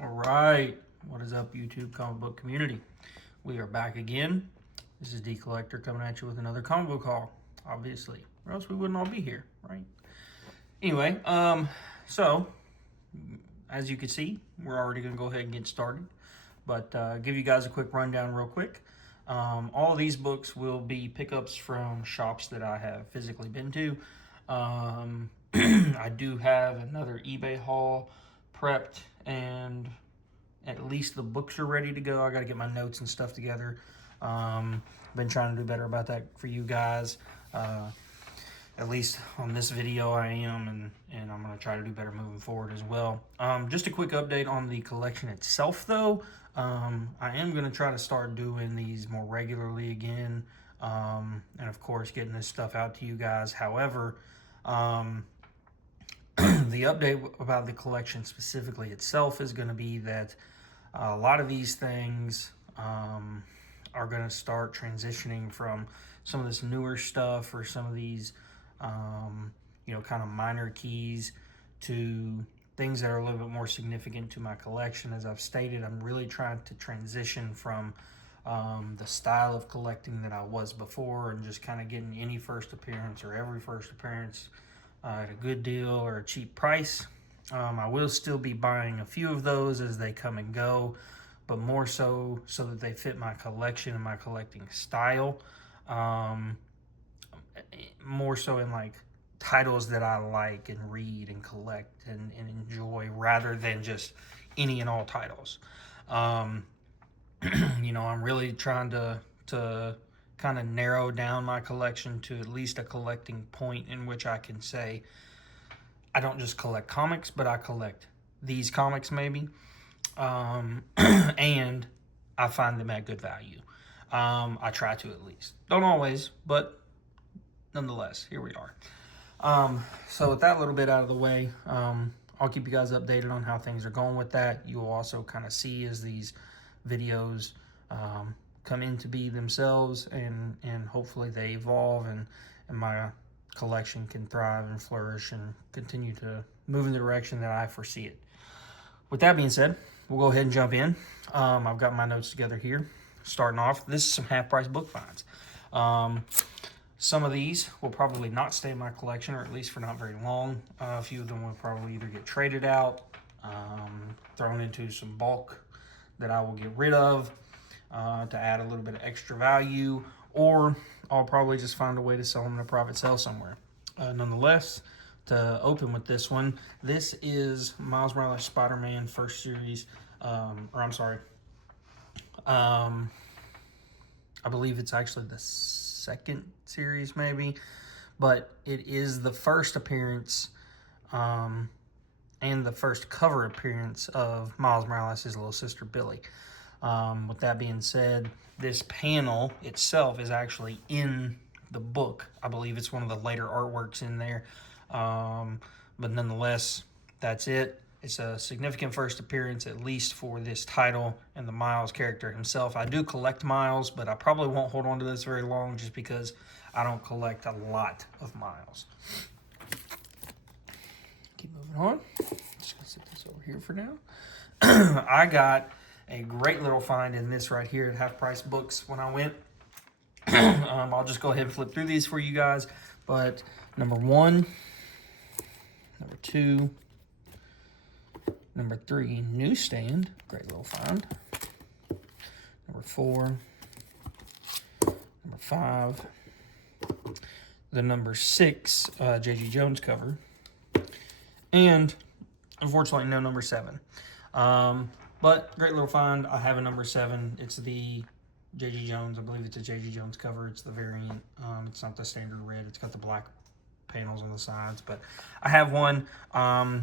All right, what is up, YouTube comic book community? We are back again. This is D Collector coming at you with another comic book haul, obviously, or else we wouldn't all be here, right? Anyway, so as you can see, we're already going to go ahead and get started, but give you guys a quick rundown real quick. All of these books will be pickups from shops that I have physically been to. I do have another eBay haul prepped, and at least the books are ready to go. I got to get my notes and stuff together. Been trying to do better about that for you guys. At least on this video I am, and I'm going to try to do better moving forward as well. Just a quick update on the collection itself, though. I am going to try to start doing these more regularly again, and of course getting this stuff out to you guys. However, the update about the collection specifically itself is going to be that a lot of these things are going to start transitioning from some of this newer stuff or some of these kind of minor keys to things that are a little bit more significant to my collection. As I've stated, I'm really trying to transition from the style of collecting that I was before and just kind of getting any first appearance or every first appearance at a good deal or a cheap price. I will still be buying a few of those as they come and go, but more so that they fit my collection and my collecting style. More so in like titles that I like and read and collect and enjoy, rather than just any and all titles. I'm really trying to kind of narrow down my collection to at least a collecting point in which I can say I don't just collect comics, but I collect these comics maybe, and I find them at good value. I try to, at least. Don't always, but nonetheless, here we are. So with that little bit out of the way, I'll keep you guys updated on how things are going with that. You will also kind of see as these videos come into be themselves, and hopefully they evolve, and my collection can thrive and flourish and continue to move in the direction that I foresee it. With that being said, we'll go ahead and jump in. I've got my notes together here. Starting off, this is some half-price book finds. Some of these will probably not stay in my collection, or at least for not very long. A few of them will probably either get traded out, thrown into some bulk that I will get rid of to add a little bit of extra value, or I'll probably just find a way to sell them in a private sale somewhere. Nonetheless, to open with this one, this is Miles Morales Spider-Man first series, I believe it's actually the second series maybe, but it is the first appearance and the first cover appearance of Miles Morales' little sister Billy. With that being said, this panel itself is actually in the book. I believe it's one of the later artworks in there, but nonetheless, that's it. It's a significant first appearance, at least for this title and the Miles character himself. I do collect Miles, but I probably won't hold on to this very long just because I don't collect a lot of Miles. Keep moving on. Just gonna set this over here for now. I got a great little find in this right here at Half Price Books when I went. I'll just go ahead and flip through these for you guys. But number 1, number 2, number 3, Newsstand, great little find. Number 4, number 5, the number 6 J.G. Jones cover, and unfortunately no number 7. But great little find. I have a number 7. It's the J.G. Jones. I believe it's a J.G. Jones cover. It's the variant. It's not the standard red. It's got the black panels on the sides, but I have one. I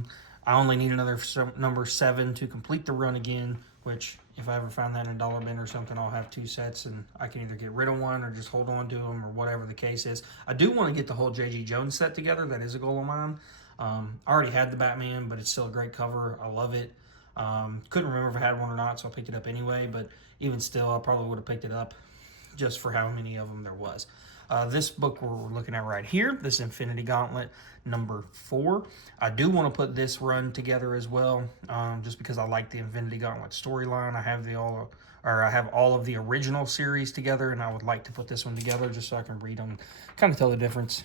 only need another number 7 to complete the run again, which if I ever find that in a dollar bin or something, I'll have 2 sets, and I can either get rid of one or just hold on to them or whatever the case is. I do want to get the whole J.G. Jones set together. That is a goal of mine. I already had the Batman, but it's still a great cover. I love it. Couldn't remember if I had one or not, so I picked it up anyway, but even still, I probably would have picked it up just for how many of them there was. This book we're looking at right here, this Infinity Gauntlet number 4. I do want to put this run together as well, just because I like the Infinity Gauntlet storyline. I have all of the original series together, and I would like to put this one together just so I can read them, kind of tell the difference.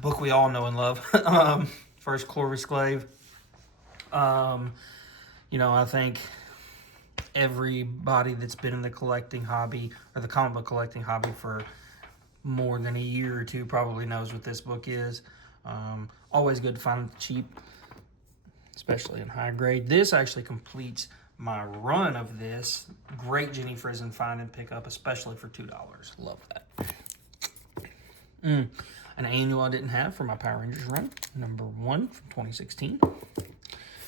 Book we all know and love. First Clovis Glaive. You know, I think everybody that's been in the collecting hobby, or the comic book collecting hobby, for more than a year or two probably knows what this book is. Always good to find it cheap, especially in high grade. This actually completes my run of this. Great Jenny Frison find and pick up, especially for $2. Love that. An annual I didn't have for my Power Rangers run, number 1 from 2016.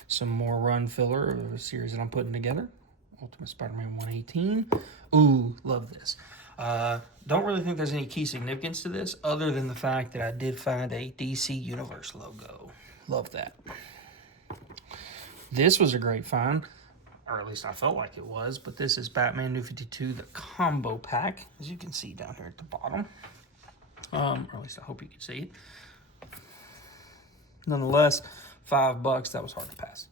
Some more run filler of a series that I'm putting together. Ultimate Spider-Man 118. Ooh, love this. Don't really think there's any key significance to this other than the fact that I did find a DC Universe logo. Love that. This was a great find, or at least I felt like it was, but this is Batman New 52, the combo pack, as you can see down here at the bottom. Or at least I hope you can see it. Nonetheless, $5, that was hard to pass.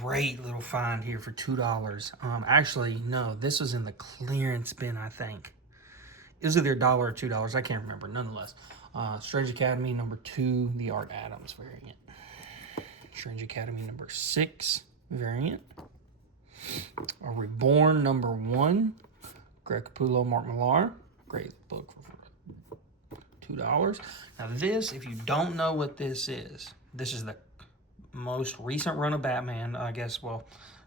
Great little find here for $2. Actually, no, this was in the clearance bin, I think. It was either $1 or $2, I can't remember. Nonetheless, Strange Academy number 2, the Art Adams variant. Strange Academy number 6 variant. A Reborn number 1, Greg Capullo, Mark Millar. Great book for $2. Now this, if you don't know what this is the most recent run of Batman, I guess. Well,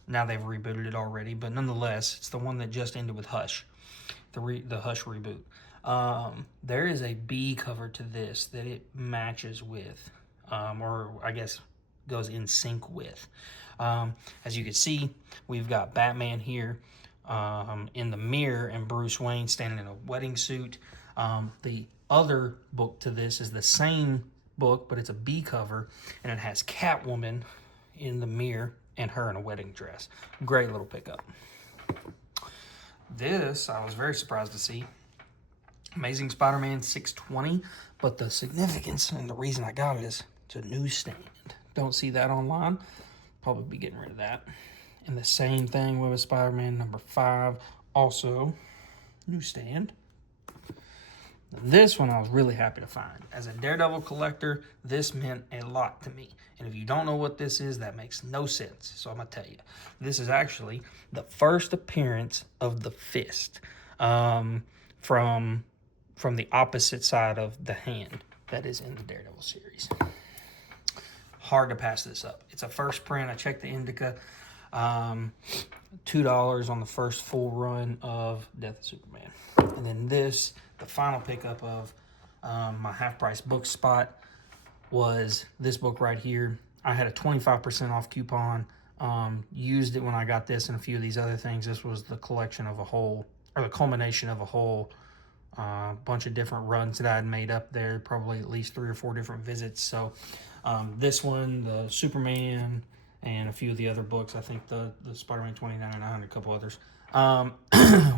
now they've rebooted it already, but nonetheless, it's the one that just ended with Hush, the Hush reboot. There is a B cover to this that it matches with, or I guess goes in sync with. As you can see, we've got Batman here in the mirror and Bruce Wayne standing in a wedding suit. The other book to this is the same book, but it's a B cover, and it has Catwoman in the mirror and her in a wedding dress. Great little pickup. This I was very surprised to see. Amazing Spider-Man 620, but the significance and the reason I got it is it's a newsstand. Don't see that online. Probably be getting rid of that. And the same thing with Spider-Man number 5, also newsstand. This one I was really happy to find. As a Daredevil collector, this meant a lot to me. And if you don't know what this is, that makes no sense. So I'm going to tell you. This is actually the first appearance of the Fist from the opposite side of the hand that is in the Daredevil series. Hard to pass this up. It's a first print. I checked the indica. $2 on the first full run of Death of Superman. And then this, the final pickup of my half-price book spot, was this book right here. I had a 25% off coupon. Used it when I got this and a few of these other things. This was the collection of a whole, or the culmination of a whole bunch of different runs that I had made up there. Probably at least 3 or 4 different visits. So this one, the Superman, and a few of the other books, I think the Spider-Man 2099, a couple others,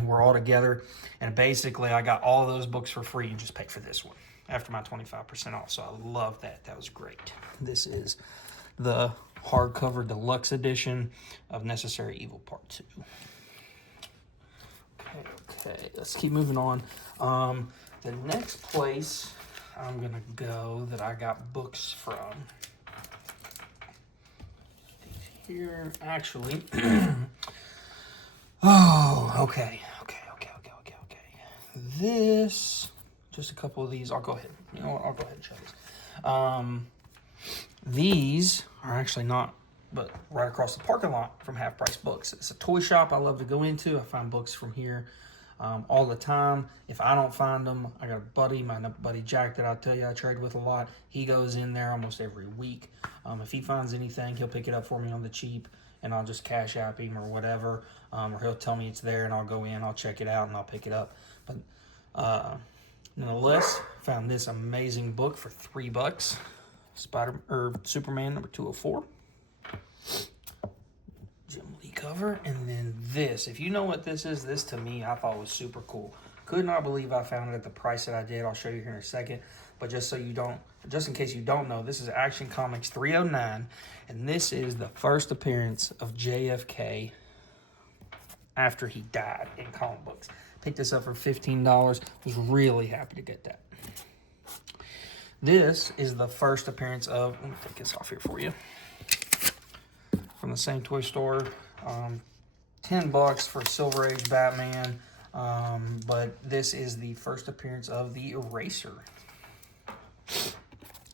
were all together. And basically, I got all of those books for free and just paid for this one after my 25% off. So I love that. That was great. This is the hardcover deluxe edition of Necessary Evil Part 2. Okay, let's keep moving on. The next place I'm going to go that I got books from here, actually. Okay. This, just a couple of these. I'll go ahead. You know what? I'll go ahead and show these. These are actually not, but right across the parking lot from Half Price Books. It's a toy shop I love to go into. I find books from here all the time. If I don't find them, I got a buddy, my buddy Jack, that I tell you I trade with a lot. He goes in there almost every week. If he finds anything, he'll pick it up for me on the cheap, and I'll just cash app him or whatever. Or he'll tell me it's there, and I'll go in, I'll check it out, and I'll pick it up. But nonetheless, found this amazing book for $3. Superman number 204. Jim Lee cover, and then this. If you know what this is, this to me I thought was super cool. Could not believe I found it at the price that I did. I'll show you here in a second. But just in case you don't know, this is Action Comics 309, and this is the first appearance of JFK after he died in comic books. Picked this up for $15. Was really happy to get that. This is the first appearance of, let me take this off here for you, from the same toy store. $10 for Silver Age Batman, but this is the first appearance of the Eraser.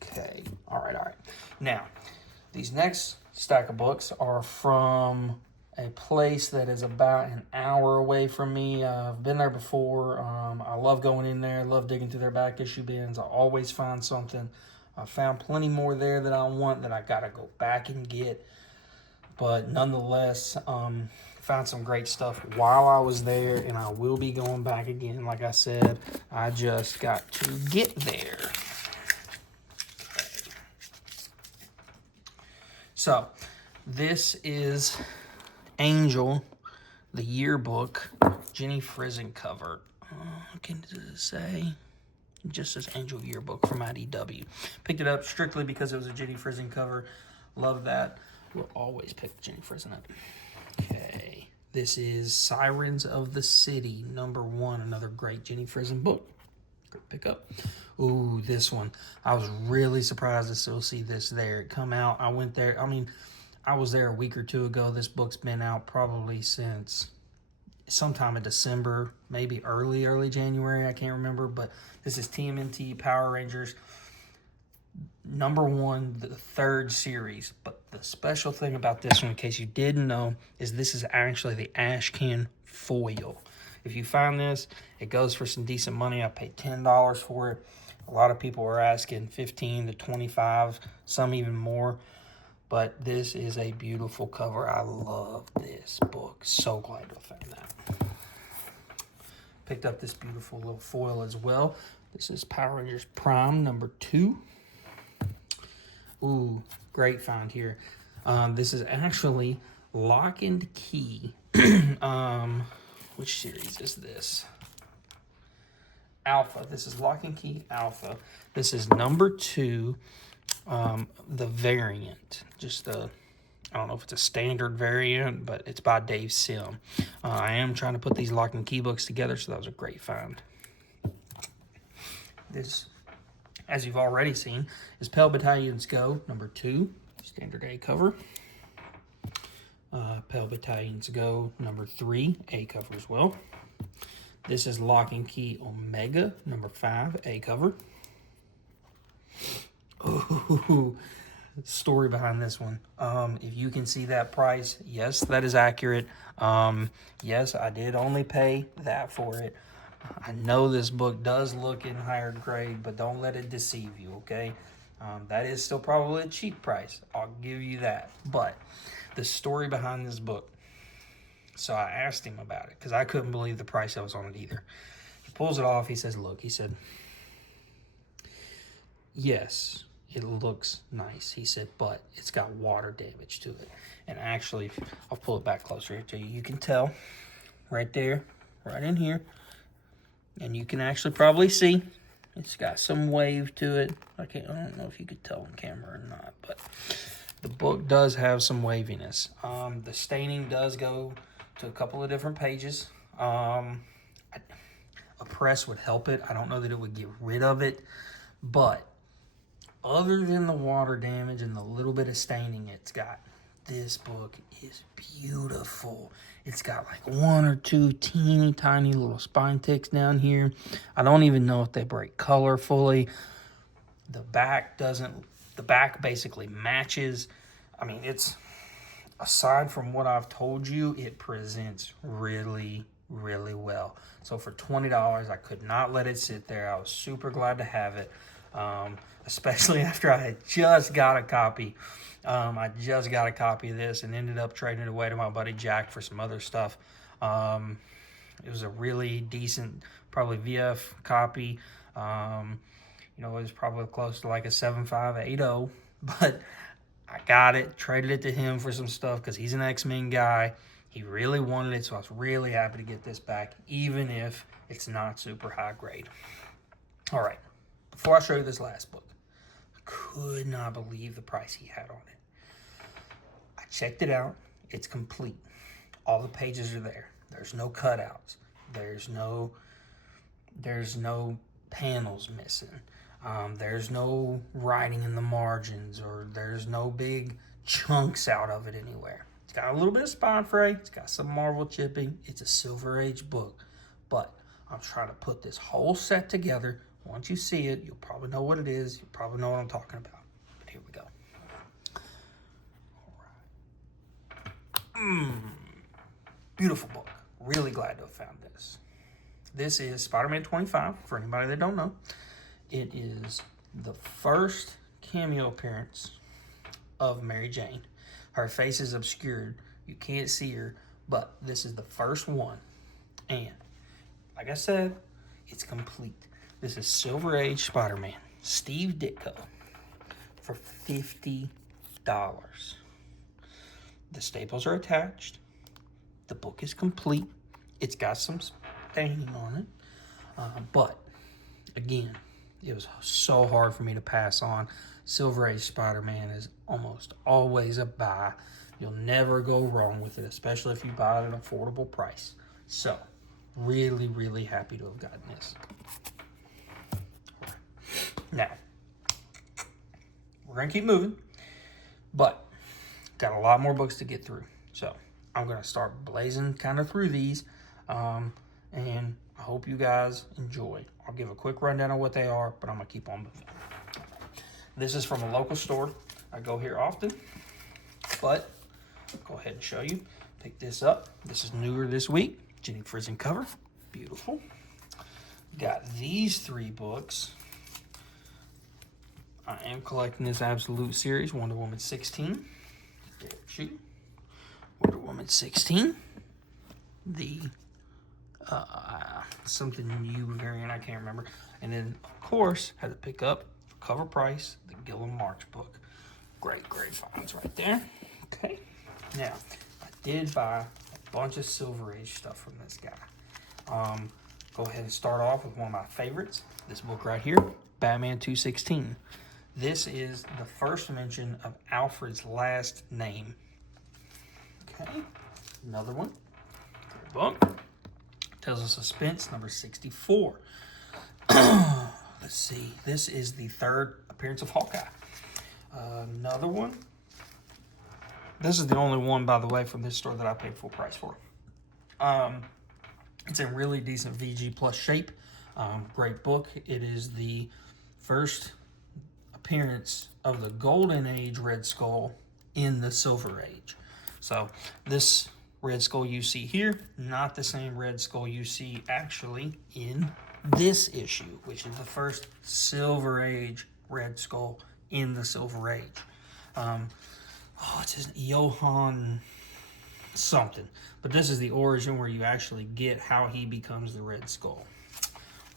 Okay, all right. Now, these next stack of books are from a place that is about an hour away from me. I've been there before. I love going in there. I love digging through their back issue bins. I always find something. I found plenty more there that I want that I got to go back and get. But nonetheless, found some great stuff while I was there, and I will be going back again. Like I said, I just got to get there. So, this is Angel, the yearbook, Jenny Frison cover. What does it say? It just says Angel yearbook from IDW. Picked it up strictly because it was a Jenny Frison cover. Love that. We'll always pick Jenny Frison up. Okay. This is Sirens of the City, #1. Another great Jenny Frison book. Great pickup. Ooh, this one. I was really surprised to still see this there. It come out. I went there. I was there a week or two ago. This book's been out probably since sometime in December, maybe early January. I can't remember, but this is TMNT Power Rangers #1, the 3rd series. But the special thing about this one, in case you didn't know, is this is actually the Ashcan foil. If you find this, it goes for some decent money. I paid $10 for it. A lot of people are asking $15 to $25, some even more. But this is a beautiful cover. I love this book. So glad to have found that. Picked up this beautiful little foil as well. This is Power Rangers Prime #2. Ooh, great find here. This is actually Lock and Key. Which series is this? Alpha. This is Lock and Key Alpha. This is #2, the variant. Just I don't know if it's a standard variant, but it's by Dave Sim. I am trying to put these Lock and Key books together, so that was a great find. This, as you've already seen, is Pale Battalions Go #2, standard A cover. Pale Battalions Go #3, A cover as well. This is Lock and Key Omega #5, A cover. Ooh, story behind this one. If you can see that price, yes, that is accurate. Yes, I did only pay that for it. I know this book does look in higher grade, but don't let it deceive you, okay? That is still probably a cheap price. I'll give you that. But the story behind this book. So I asked him about it because I couldn't believe the price that was on it either. He pulls it off. He says, look, he said, yes, it looks nice. He said, but it's got water damage to it. And actually, I'll pull it back closer here to you. You can tell right there, right in here. And you can actually probably see it's got some wave to it. I don't know if you could tell on camera or not, but the book does have some waviness. The staining does go to a couple of different pages. A press would help it. I don't know that it would get rid of it, but other than the water damage and the little bit of staining it's got, this book is beautiful. It's got like 1 or 2 teeny tiny little spine ticks down here. I don't even know if they break color fully. The back doesn't. The back basically matches. I mean, it's, aside from what I've told you, it presents really, really well. So for $20, I could not let it sit there. I was super glad to have it, especially after I had just got a copy. I just got a copy of this and ended up trading it away to my buddy Jack for some other stuff. It was a really decent, probably VF copy. You know, it was probably close to like a 7580, but I got it, traded it to him for some stuff because he's an X-Men guy. He really wanted it, so I was really happy to get this back, even if it's not super high grade. All right, before I show you this last book, I could not believe the price he had on it. I checked it out. It's complete. All the pages are there. There's no cutouts. There's no panels missing. There's no writing in the margins, or there's no big chunks out of it anywhere. It's got a little bit of spine fray. It's got some Marvel chipping. It's a Silver Age book. But I'm trying to put this whole set together. Once you see it, you'll probably know what it is. You'll probably know what I'm talking about. But here we go. All right. Beautiful book. Really glad to have found this. This is Spider-Man 25, for anybody that don't know. It is the first cameo appearance of Mary Jane. Her face is obscured. You can't see her, but this is the first one. And like I said, it's complete. This is Silver Age Spider-Man, Steve Ditko, for $50. The staples are attached. The book is complete. It's got some staining on it. But, again, it was so hard for me to pass on. Silver Age Spider-Man is almost always a buy. You'll never go wrong with it, especially if you buy it at an affordable price. So, really, really happy to have gotten this. Now, we're going to keep moving, but got a lot more books to get through. So, I'm going to start blazing kind of through these, and I hope you guys enjoy. I'll give a quick rundown of what they are, but I'm going to keep on moving. This is from a local store. I go here often, but I'll go ahead and show you. Pick this up. This is newer this week. Jenny Frison cover. Beautiful. Got these 3 books. I am collecting this Absolute series. Wonder Woman 16. Shoot. Wonder Woman 16. The something new variant, I can't remember. And then, of course, had to pick up for cover price the Gilliam March book. Great finds right there. Okay. Now, I did buy a bunch of Silver Age stuff from this guy. Go ahead and start off with one of my favorites. This book right here, Batman 216. This is the first mention of Alfred's last name. Okay. Another one. Good book. Tales of Suspense, number 64. Let's see. This is the 3rd appearance of Hawkeye. Another one. This is the only one, by the way, from this store that I paid full price for. It's in really decent VG Plus shape. Great book. It is the first appearance of the Golden Age Red Skull in the Silver Age. So this Red Skull you see here, not the same Red Skull you see actually in this issue, which is the first Silver Age Red Skull in the Silver Age. It's just Johann something. But this is the origin where you actually get how he becomes the Red Skull.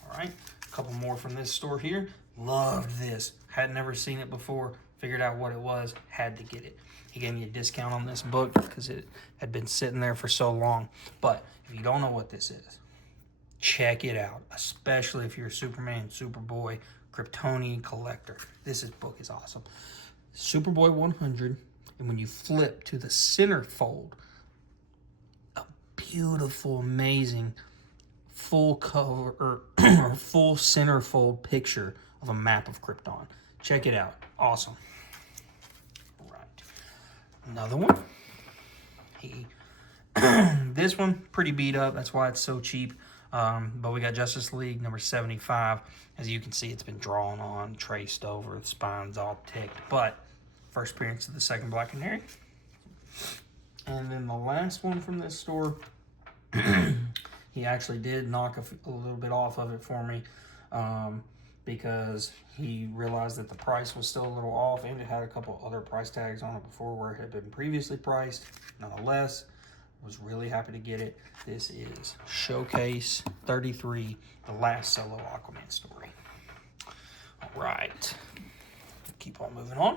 All right, a couple more from this store here. Loved this. Had never seen it before. Figured out what it was. Had to get it. He gave me a discount on this book because it had been sitting there for so long. But if you don't know what this is, check it out. Especially if you're a Superman, Superboy, Kryptonian collector. This book is awesome. Superboy 100. And when you flip to the centerfold, a beautiful, amazing, full cover or full centerfold picture of a map of Krypton. Check it out. Awesome. Right. Another one. This one, pretty beat up. That's why it's so cheap. But we got Justice League number 75. As you can see, it's been drawn on, traced over. The spine's all ticked. But first appearance of the second Black Canary. And then the last one from this store, he actually did knock a little bit off of it for me because he realized that the price was still a little off, and it had a couple other price tags on it before where it had been previously priced. Nonetheless, was really happy to get it. This is Showcase 33, the last solo Aquaman story. All right, keep on moving on.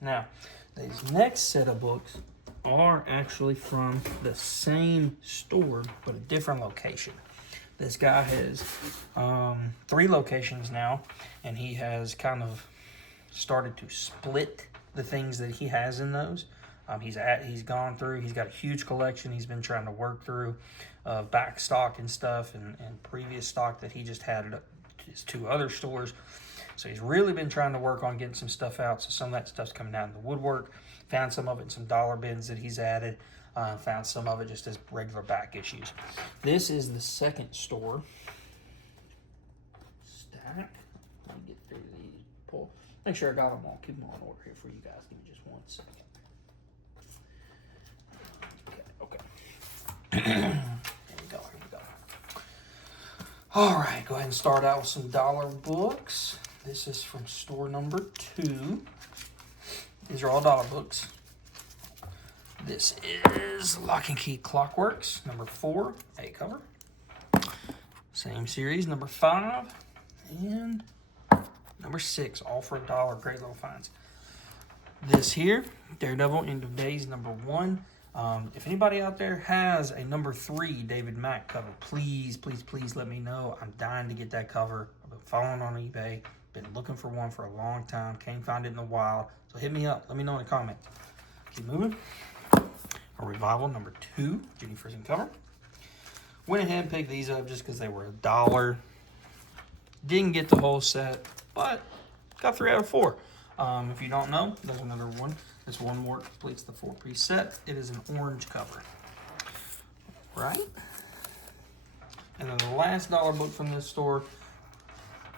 Now, these next set of books are actually from the same store, but a different location. This guy has 3 locations now, and he has kind of started to split the things that he has in those. He's gone through, he's got a huge collection he's been trying to work through of back stock and stuff, and previous stock that he just had at his 2 other stores. So he's really been trying to work on getting some stuff out. So some of that stuff's coming down in the woodwork. Found some of it in some dollar bins that he's added. Found some of it just as regular back issues. This is the second store. Stack. Let me get through these. Pull. Make sure I got them all. Keep them all in order here for you guys. Give me just 1 second. Okay. Here we go. All right. Go ahead and start out with some dollar books. This is from store number 2. These are all dollar books. This is Lock and Key Clockworks, number 4, A cover. Same series, number 5 and number 6, all for $1. Great little finds. This here, Daredevil, End of Days, number 1. If anybody out there has a number 3 David Mack cover, please let me know. I'm dying to get that cover. I've been following on eBay. Been looking for one for a long time. Can't find it in the wild. So hit me up. Let me know in the comments. Keep moving. A Revival number 2, Jenny Frison cover. Went ahead and picked these up just because they were $1. Didn't get the whole set, but got 3 out of 4. If you don't know, there's another one. This one more completes the 4-piece set. It is an orange cover. Right? And then the last dollar book from this store,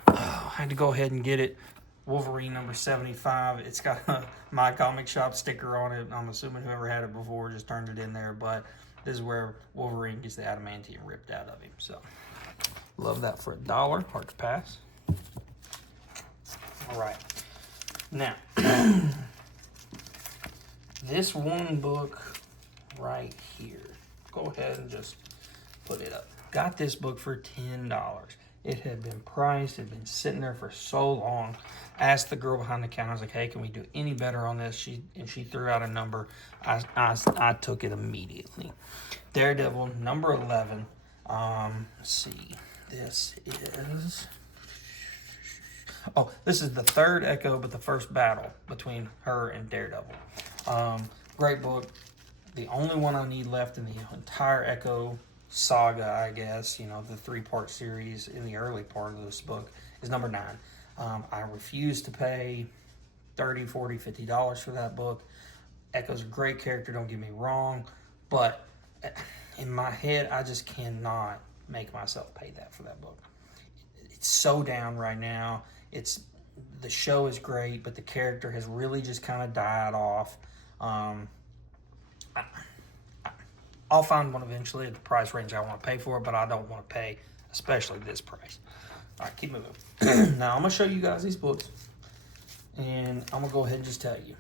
I had to go ahead and get it. Wolverine number 75. It's got a My Comic Shop sticker on it. I'm assuming whoever had it before just turned it in there, but this is where Wolverine gets the adamantium ripped out of him. So, love that for $1. Hard to pass. All right. Now, this one book right here. Go ahead and just put it up. Got this book for $10. It had been priced. It had been sitting there for so long. Asked the girl behind the counter. I was like, hey, can we do any better on this? She threw out a number. I took it immediately. Daredevil, number 11. Let's see. This is... Oh, this is the 3rd Echo, but the first battle between her and Daredevil. Great book. The only one I need left in the entire Echo saga, I guess, you know, the 3-part series in the early part of this book, is number 9. I refuse to pay $30, $40, $50 for that book. Echo's a great character, don't get me wrong, but in my head, I just cannot make myself pay that for that book. It's so down right now. The show is great, but the character has really just kind of died off. I'll find one eventually at the price range I want to pay for it, but I don't want to pay especially this price. All right, keep moving. Now, I'm going to show you guys these books, and I'm going to go ahead and just tell you.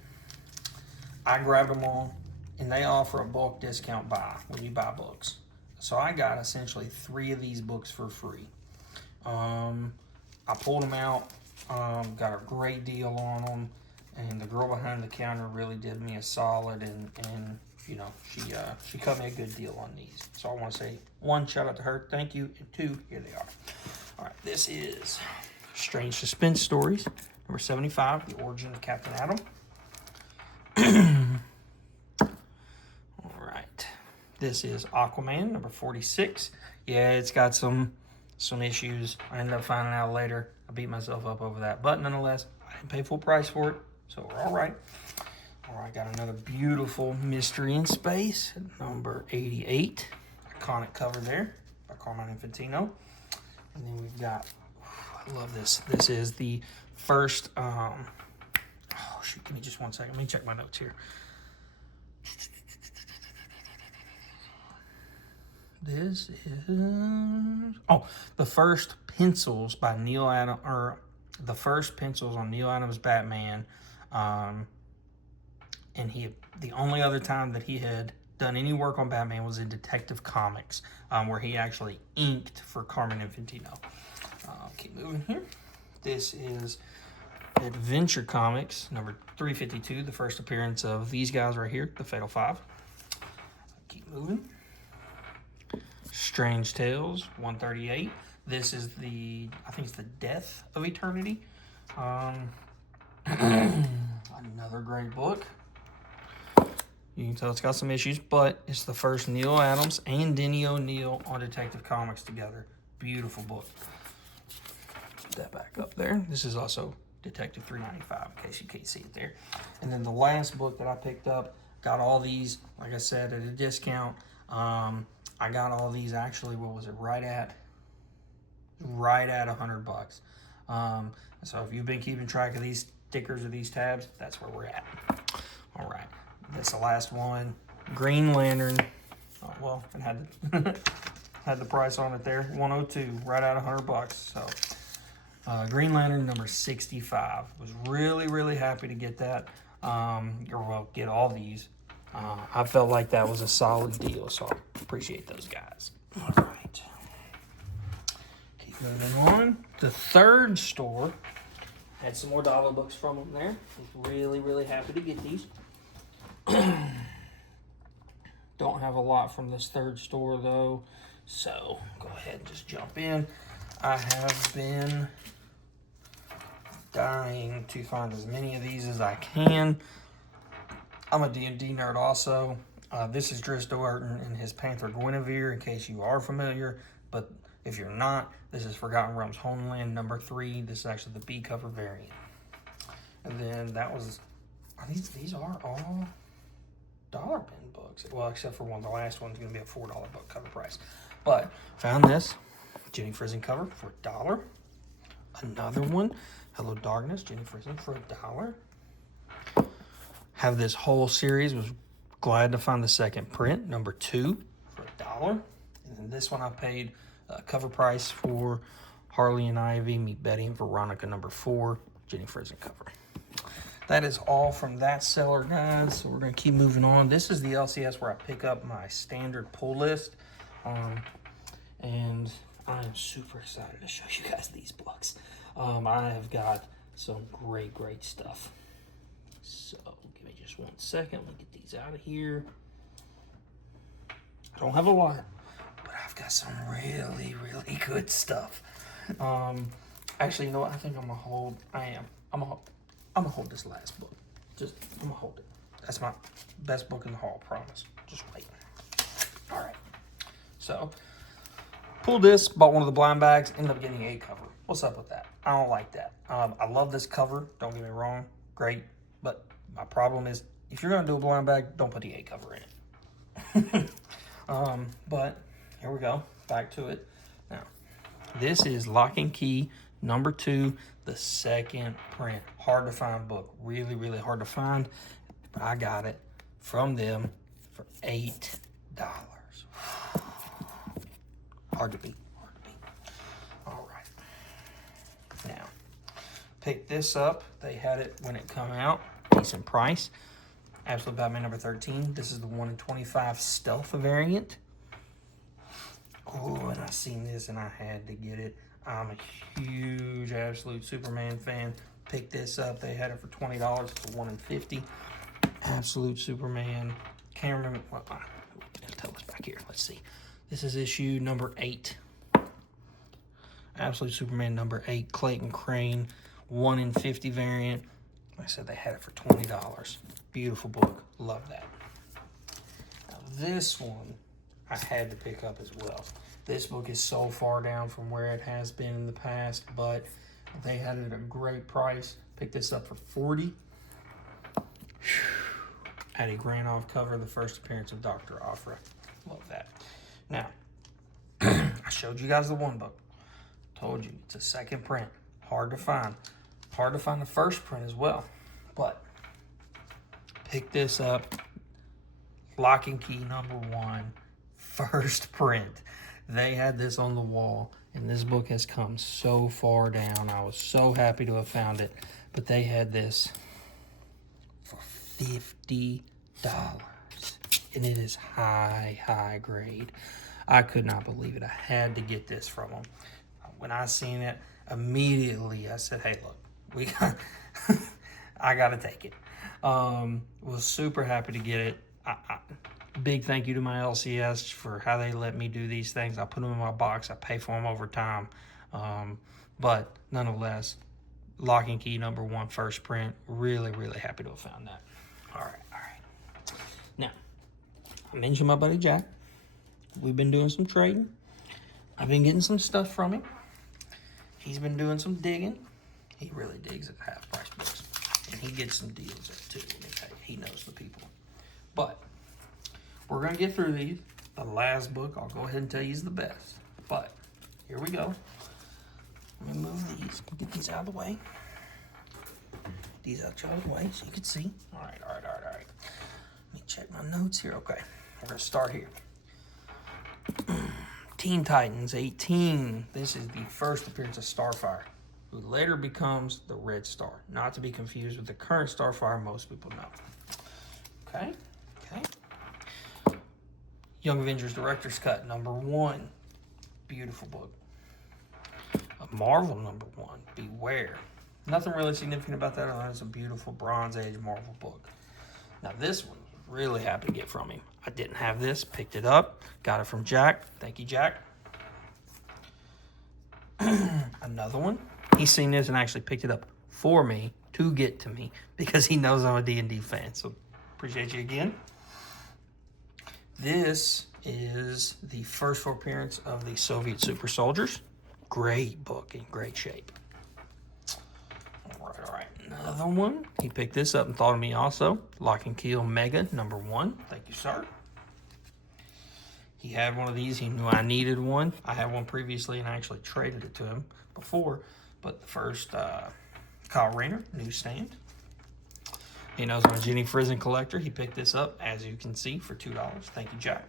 I grabbed them all, and they offer a bulk discount buy when you buy books. So I got essentially 3 of these books for free. I pulled them out, got a great deal on them, and the girl behind the counter really did me a solid, and you know, she cut me a good deal on these. So I want to say, 1, shout out to her, thank you, and 2, here they are. All right, this is Strange Suspense Stories, number 75, The Origin of Captain Atom. All right, this is Aquaman, number 46. Yeah, it's got some issues. I ended up finding out later. I beat myself up over that, but nonetheless, I didn't pay full price for it, so we're all right. All right, got another beautiful Mystery in Space, number 88. Iconic cover there by Carmine Infantino. And then we've got, I love this. This is the first, oh shoot, give me just 1 second. Let me check my notes here. This is, the first pencils by Neil Adams, or the first pencils on Neil Adams' Batman. And the only other time that he had done any work on Batman was in Detective Comics, where he actually inked for Carmine Infantino. Keep moving here. This is Adventure Comics, number 352, the first appearance of these guys right here, the Fatal Five. Keep moving. Strange Tales, 138. This is the, I think it's the Death of Eternity. Another great book. You can tell it's got some issues, but it's the first Neil Adams and Denny O'Neil on Detective Comics together. Beautiful book. Put that back up there. This is also Detective 395, in case you can't see it there. And then the last book that I picked up, got all these, like I said, at a discount. I got all these actually, what was it, right at $100. So if you've been keeping track of these stickers or these tabs, that's where we're at. All right, that's the last one. Green Lantern. Oh, well, it had had the price on it there, 102, right at $100. So Green Lantern number 65. Was really happy to get that. Get all these. I felt like that was a solid deal, so I appreciate those guys. All right. Keep moving on. The third store had some more dollar books from them there. Was really happy to get these. Don't have a lot from this third store though, so go ahead and just jump in. I have been dying to find as many of these as I can. I'm a D&D nerd also. This is Drizzt Do'Urden and his Panther Guinevere, in case you are familiar. But if you're not, this is Forgotten Realms Homeland number 3. This is actually the B cover variant. And then that was, these are all dollar bin books. Well, except for one. The last one's going to be a $4 book cover price. But found this Jenny Frison cover for $1. Another one, Hello Darkness, Jenny Frison for $1. Have this whole series. Was glad to find the second print, number 2, for $1. And then this one I paid cover price for Harley and Ivy Meet Betty and Veronica number 4, Jenny Frison cover. That is all from that seller, guys. So we're going to keep moving on. This is the LCS where I pick up my standard pull list. And I am super excited to show you guys these books. I have got some great stuff. So give me just 1 second. Let me get these out of here. I don't have a lot, but I've got some really good stuff. Actually, you know what? I think I'm gonna hold. I'm gonna hold this last book. I'm gonna hold it. That's my best book in the haul. Promise. Just wait. All right. So pulled this. Bought one of the blind bags. Ended up getting a cover. What's up with that? I don't like that. I love this cover. Don't get me wrong. Great. But my problem is, if you're going to do a blind bag, don't put the A cover in it. But here we go. Back to it. Now, this is Lock and Key, number 2, the second print. Hard to find book. Really hard to find. But I got it from them for $8. Hard to beat. All right. Now, pick this up. They had it when it come out. Decent price. Absolute Batman number 13. This is the 1 in 25 stealth variant. Oh, and I seen this and I had to get it. I'm a huge Absolute Superman fan. Picked this up. They had it for $20. It's a 1 in 50. Absolute Superman. Can't remember. Well, I'll tell us back here. Let's see. This is issue number 8. Absolute Superman number 8. Clayton Crane. 1 in 50 variant. Like I said, they had it for $20. Beautiful book. Love that. Now, this one I had to pick up as well. This book is so far down from where it has been in the past, but they had it at a great price. Picked this up for $40. Had a Granthoff cover, the first appearance of Dr. Aphra. Love that. Now, I showed you guys the one book. Told you, it's a second print. Hard to find. Hard to find the first print as well. But pick this up. Lock and Key number 1. First print. They had this on the wall, and this book has come so far down. I was so happy to have found it. But they had this for $50. And it is high grade. I could not believe it. I had to get this from them. When I seen it, immediately I said, hey, look, We got, I got to take it. Was super happy to get it. Big thank you to my LCS for how they let me do these things. I put them in my box. I pay for them over time. But nonetheless, Lock and Key #1 first print. Really, really happy to have found that. All right. Now, I mentioned my buddy Jack. We've been doing some trading. I've been getting some stuff from him. He's been doing some digging. He really digs at half price books. And he gets some deals there too. Let me tell you, he knows the people. But we're going to get through these. The last book, I'll go ahead and tell you, is the best. But here we go. Let me move these. Get these out of the way. These out of the way so you can see. All right. Let me check my notes here. Okay, we're going to start here. Teen Titans 18. This is the first appearance of Starfire, who later becomes the Red Star. Not to be confused with the current Starfire most people know. Okay. Young Avengers Director's Cut #1. Beautiful book. Marvel #1. Beware. Nothing really significant about that other than it's a beautiful Bronze Age Marvel book. Now this one, really happy to get from him. I didn't have this, picked it up, got it from Jack. Thank you, Jack. Another one. He's seen this and actually picked it up for me to get to me because he knows I'm a D&D fan. So appreciate you again. This is the first appearance of the Soviet Super Soldiers. Great book, in great shape. All right. Another one. He picked this up and thought of me also. Lock and Key Omega #1. Thank you, sir. He had one of these. He knew I needed one. I had one previously and I actually traded it to him before. But the first Kyle Rayner newsstand. He knows I'm a Jenny Frison collector. He picked this up, as you can see, for $2. Thank you, Jack.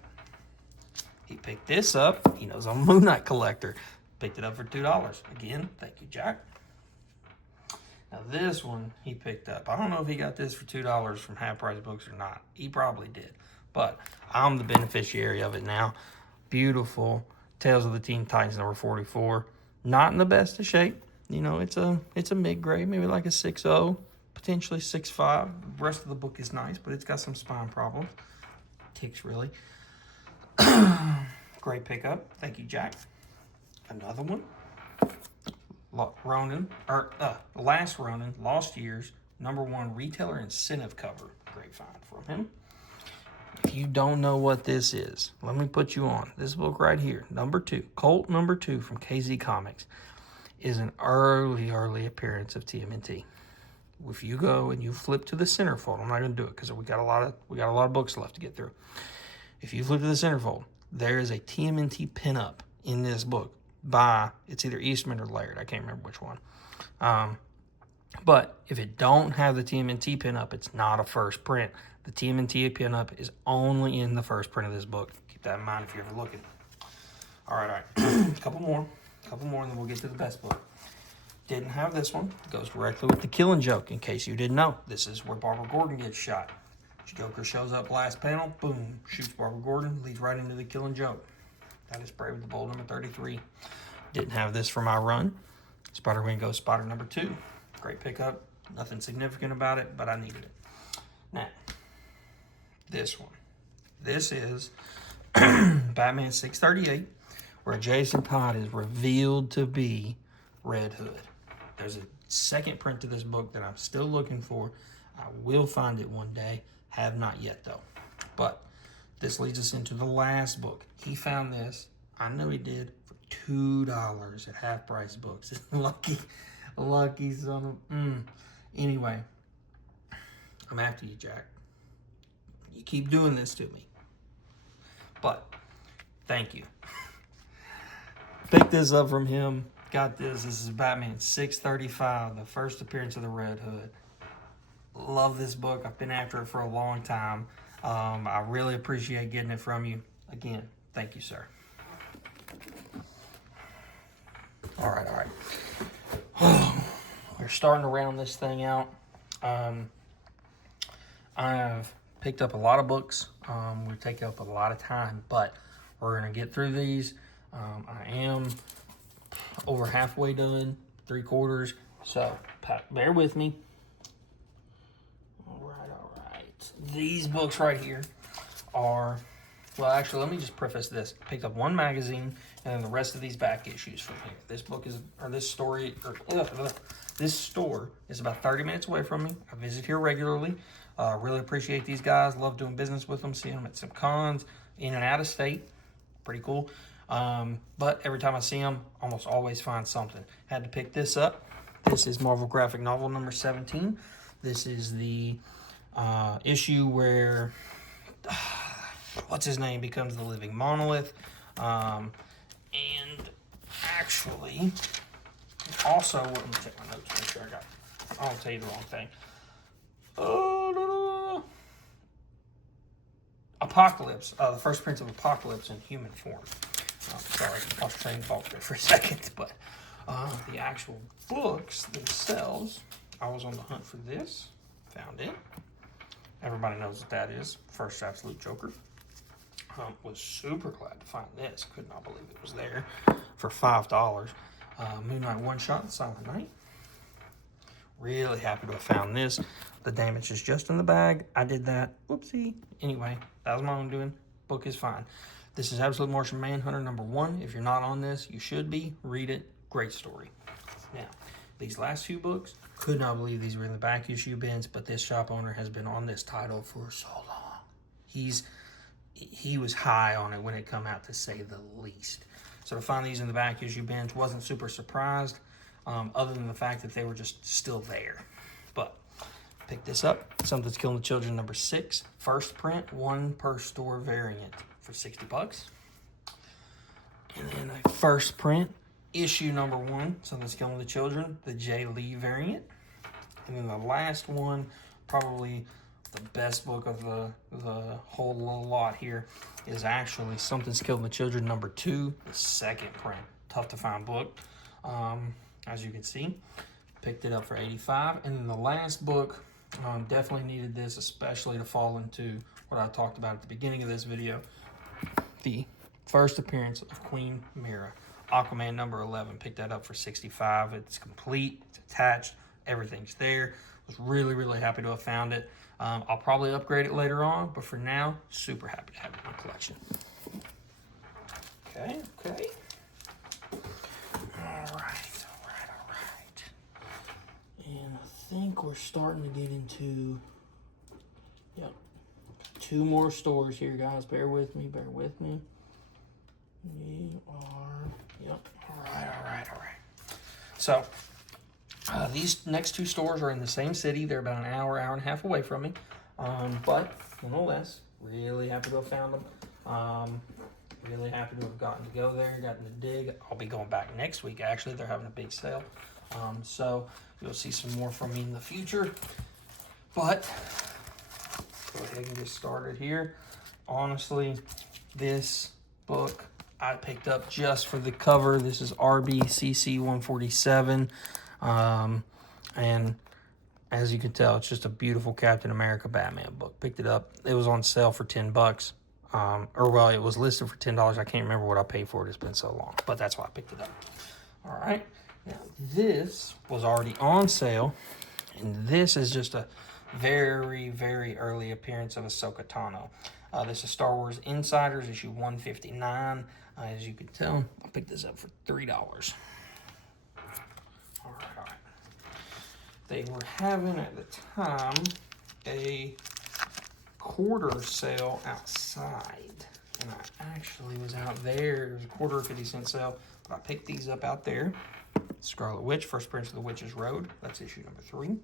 He picked this up. He knows I'm a Moon Knight collector. Picked it up for $2. Again, thank you, Jack. Now this one he picked up. I don't know if he got this for $2 from Half Price Books or not. He probably did. But I'm the beneficiary of it now. Beautiful Tales of the Teen Titans #44. Not in the best of shape. You know, it's a mid-grade, maybe like a 6.0, potentially 6.5. The rest of the book is nice, but it's got some spine problems. Ticks, really. Great pickup. Thank you, Jack. Another one. Last Ronin, Lost Years, #1 retailer incentive cover. Great find from him. If you don't know what this is, let me put you on. This book right here, #2, Colt #2 from KZ Comics, is an early appearance of TMNT. If you go and you flip to the centerfold, I'm not going to do it because we got a lot of books left to get through. If you flip to the centerfold, there is a TMNT pinup in this book by, it's either Eastman or Laird. I can't remember which one. But if it don't have the TMNT pinup, it's not a first print. The TMNT pinup is only in the first print of this book. Keep that in mind if you're ever looking. All right. A couple more, and then we'll get to the best book. Didn't have this one. Goes directly with the Killing Joke. In case you didn't know, this is where Barbara Gordon gets shot. Joker shows up last panel, boom, shoots Barbara Gordon, leads right into the Killing Joke. That is Brave with the Bold #33. Didn't have this for my run. Spider-Man Ghost Spider #2. Great pickup. Nothing significant about it, but I needed it. Now, this one. This is Batman 638, where Jason Todd is revealed to be Red Hood. There's a second print to this book that I'm still looking for. I will find it one day. Have not yet, though. But this leads us into the last book. He found this. I know he did. For $2 at Half Price Books. Lucky son of... Anyway, I'm after you, Jack. You keep doing this to me. But, thank you. Picked this up from him. Got this. This is Batman 635, the first appearance of the Red Hood. Love this book. I've been after it for a long time. I really appreciate getting it from you. Again, thank you, sir. All right. We're starting to round this thing out. I have picked up a lot of books. We're taking up a lot of time, but we're going to get through these. I am over halfway done, 3/4. So Bear with me. All right. These books right here are, well, actually, let me just preface this. Picked up one magazine and then the rest of these back issues from here. This book is, or this story, or this store is about 30 minutes away from me. I visit here regularly. Really appreciate these guys. Love doing business with them. Seeing them at some cons, in and out of state. Pretty cool. But every time I see them, almost always find something. Had to pick this up. This is Marvel Graphic Novel number 17. This is the issue where, what's his name, becomes the living monolith. And actually, also, let me check my notes, make sure I don't tell you the wrong thing. Apocalypse, the first Prince of Apocalypse in human form. Sorry, I was trained fault there for a second, but the actual books themselves, I was on the hunt for this, found it. Everybody knows what that is. First Absolute Joker. Was super glad to find this. Could not believe it was there for $5. Moon Knight One Shot and Silent Night. Really happy to have found this. The damage is just in the bag. I did that. Whoopsie. Anyway, that was my own doing. Book is fine. This is Absolute Martian Manhunter number 1. If you're not on this, you should be. Read it. Great story. Now, these last few books, could not believe these were in the back issue bins, but this shop owner has been on this title for so long. He was high on it when it come out, to say the least. So to find these in the back issue bins, wasn't super surprised, other than the fact that they were just still there. But pick this up. Something's Killing the Children number 6. First print, 1 per store variant for $60. And then a first print, issue number 1, Something's Killing the Children, the Jay Lee variant. And then the last one, probably the best book of the whole little lot here, is actually Something's Killing the Children number 2, the second print. Tough to find book, as you can see. Picked it up for $85. And then the last book, definitely needed this, especially to fall into what I talked about at the beginning of this video. The first appearance of Queen Mira, Aquaman number 11. Picked that up for $65. It's complete, it's attached, everything's there. Was really, really happy to have found it. I'll probably upgrade it later on, but for now, super happy to have it in my collection. Okay. All right. And I think we're starting to get into, yep, 2 more stores here, guys. Bear with me. We are, yep, all right. So, these next 2 stores are in the same city. They're about an hour and a half away from me. But nonetheless, really happy to have found them. Really happy to have gotten to go there, gotten to dig. I'll be going back next week, actually. They're having a big sale. So you'll see some more from me in the future. But go ahead and get started here. Honestly, this book I picked up just for the cover. This is RBCC 147. And as you can tell, it's just a beautiful Captain America Batman book. Picked it up. It was on sale for $10. It was listed for $10. I can't remember what I paid for it. It's been so long, but that's why I picked it up. All right. Now, this was already on sale, and this is just a very, very early appearance of Ahsoka Tano. This is Star Wars Insiders, issue 159. As you can tell, I picked this up for $3. All right. They were having, at the time, a quarter sale outside. And I actually was out there. It was a quarter or 50-cent sale. But I picked these up out there. Scarlet Witch, First Prince of the Witch's Road. That's issue number 3.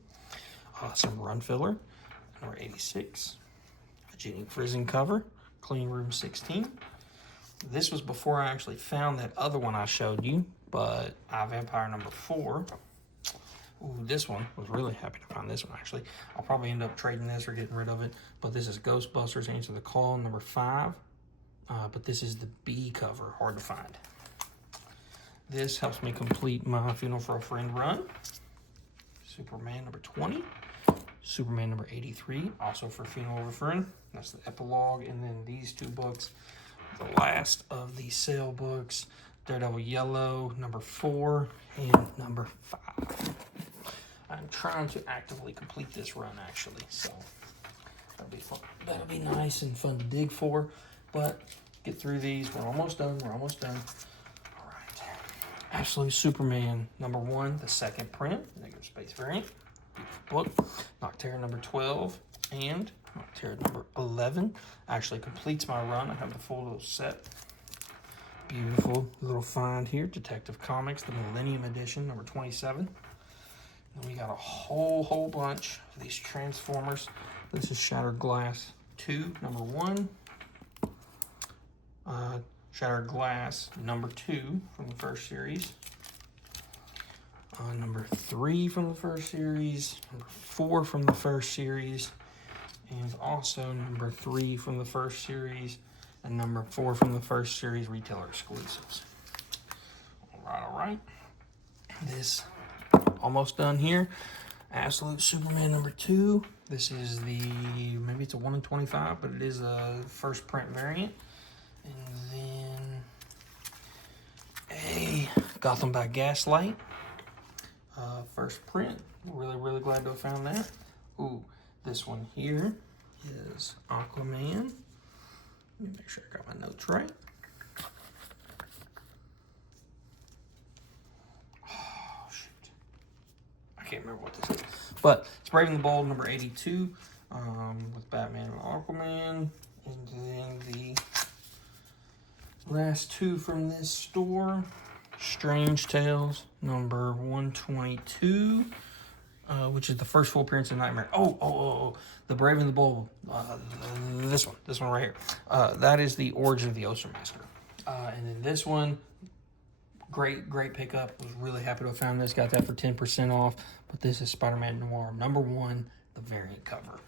Some Run Filler, number 86. A Jenny Frison cover, Clean Room 16. This was before I actually found that other one I showed you, but Vampire number 4. Ooh, this one, was really happy to find this one, actually. I'll probably end up trading this or getting rid of it, but this is Ghostbusters Answer the Call, number 5. But this is the B cover, hard to find. This helps me complete my Funeral for a Friend run. Superman number 20. Superman number 83, also for Funeral of a Friend. That's the epilogue. And then these 2 books, the last of the sale books, Daredevil Yellow, number 4, and number 5. I'm trying to actively complete this run, actually, so that'll be fun. That'll be nice and fun to dig for, but get through these. We're almost done. We're almost done. All right. Absolute Superman #1, the second print, negative space variant. Beautiful book. Nocterra #12 and Nocterra #11 actually completes my run. I have the full little set. Beautiful little find here. Detective Comics, the Millennium Edition, #27. And we got a whole bunch of these Transformers. This is Shattered Glass 2, #1. Shattered Glass #2 from the first series. #3 from the first series. #4 from the first series. And also #3 from the first series. And #4 from the first series retailer exclusives. All right. This almost done here. Absolute Superman #2. This is maybe it's a 1 in 25, but it is a first print variant. And then a Gotham by Gaslight. First print. Really glad to have found that. Ooh, this one here is Aquaman. Let me make sure I got my notes right. Oh, shoot. I can't remember what this is. But it's Brave and the Bold #82 with Batman and Aquaman. And then the last two from this store, Strange Tales #122, which is the first full appearance of Nightmare. Oh, the Brave and the Bold. This one right here. That is the Origin of the Oster Massacre. And then this one, great pickup. Was really happy to have found this. Got that for 10% off. But this is Spider-Man Noir #1, the variant cover.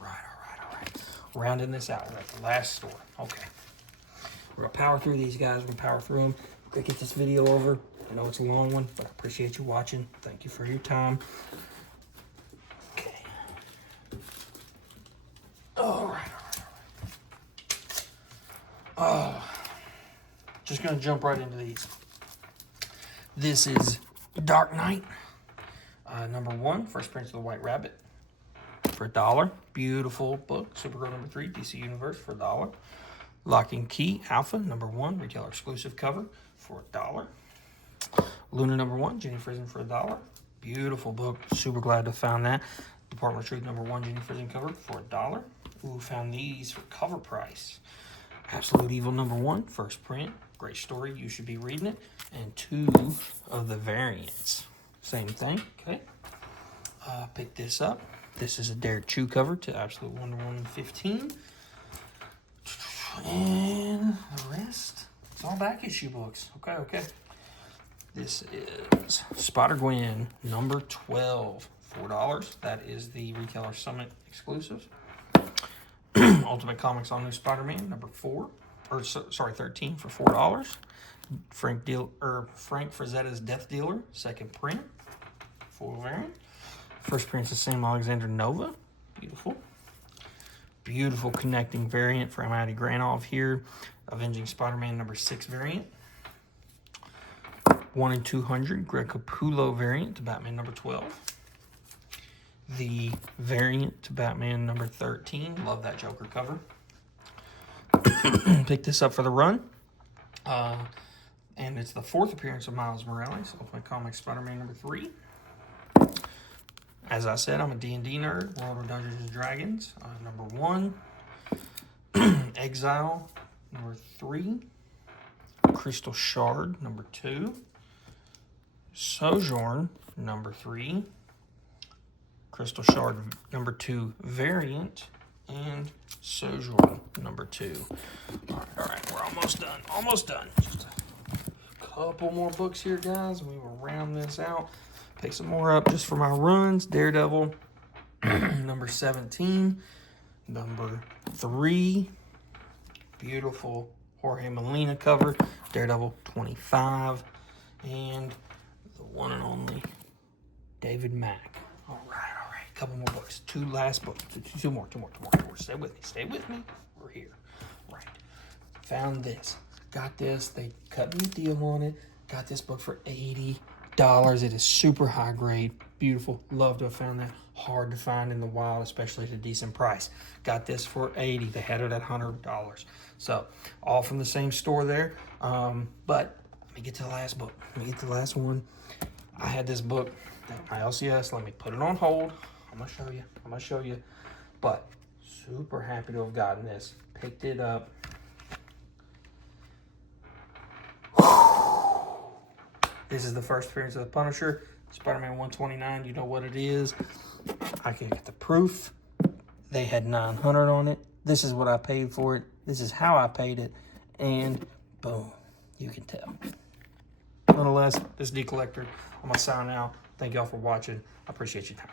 All right. Rounding this out. We're at the last store. Okay. We're gonna power through these guys. We're gonna power through them. We're gonna get this video over. I know it's a long one, but I appreciate you watching. Thank you for your time. Okay. All right. Just gonna jump right into these. This is Dark Knight, #1, first print of the White Rabbit, for $1. Beautiful book. Supergirl #3, DC Universe, for $1. Lock and Key Alpha #1, retailer exclusive cover, for $1. Luna #1, Jenny Frison, for $1. Beautiful book. Super glad to have found that. Department of Truth #1, Jenny Frison cover, for $1. Ooh, found these for cover price. Absolute Evil #1, first print. Great story. You should be reading it. And 2 of the variants. Same thing. Okay. Pick this up. This is a Derek Chew cover to Absolute Wonder Woman 15. And the rest, it's all back issue books. Okay. This is Spider-Gwen #12, $4. That is the Retailer Summit exclusive. Ultimate Comics All New Spider-Man #13 for $4. Frank Frazetta's Death Dealer, second print, full variant. First print is Sam Alexander Nova. Beautiful connecting variant from Adi Granov here. Avenging Spider-Man #6 variant. 1 in 200 Greg Capullo variant to Batman #12. The variant to Batman #13. Love that Joker cover. Picked this up for the run. And it's the 4th appearance of Miles Morales, Ultimate Comics Spider-Man #3. As I said, I'm a D&D nerd. World of Dungeons and Dragons, #1. Exile, #3. Crystal Shard, #2. Sojourn, #3. Crystal Shard, #2 variant. And Sojourn, #2. All right, we're almost done. Just a couple more books here, guys, and we will round this out. Pick some more up just for my runs. Daredevil, #17. #3. Beautiful Jorge Molina cover. Daredevil 25. And the one and only David Mack. All right. Couple more books. 2 last books. Two more. Stay with me. We're here. Right. Found this. Got this. They cut me a deal on it. Got this book for $80. It is super high grade, beautiful. Love to have found that. Hard to find in the wild, especially at a decent price. Got this for $80. They had it at $100. So all from the same store there. But let me get to the last book. Let me get to the last one. I had this book, my LCS. Let me put it on hold. I'm gonna show you. But super happy to have gotten this. Picked it up. This is the first appearance of the Punisher, Spider-Man 129. You know what it is. I can get the proof. They had 900 on it. This is what I paid for it. This is how I paid it. And boom, you can tell. Nonetheless, this is D Collector. I'm going to sign out. Thank y'all for watching. I appreciate your time.